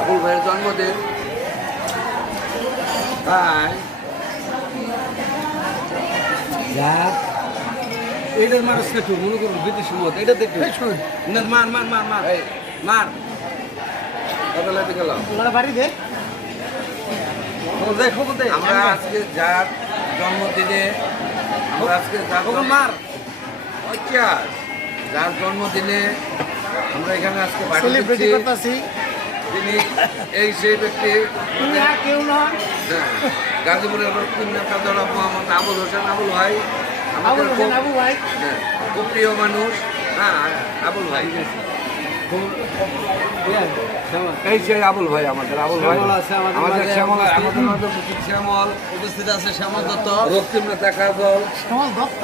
আবুল ভাইয়ের জন্মদিন, তাই এইটার মানুষ একটু মনে করুন বিদেশি মত এটা দেখতে মার মার মার মার মার কথা লাগতে গেলাম বাড়ি দে আমরা আজকে যার জন্মদিনে আমরা আজকে মার আচ্ছা যার জন্মদিনে আমরা এখানে আজকে সেলিব্রেটি করতেছি। তিনি এই সেই ব্যক্তি তুমি আর কেউ নয়, গাজীপুরের নেতা জনাব মোহাম্মদ আবুল হোসেন আবুল ভাই, আবুল হোসেন আবু ভাই। খুব প্রিয় মানুষ। হ্যাঁ আবুল ভাই, এই সেই আবুল ভাই, আমাদের আবুল ভাই, আমাদের শ্যামল, আমাদের মধ্যে শ্যামল উপস্থিত আছে শ্যামল দত্ত, রক্তিম নেতা কাজল, শ্যামল দত্ত।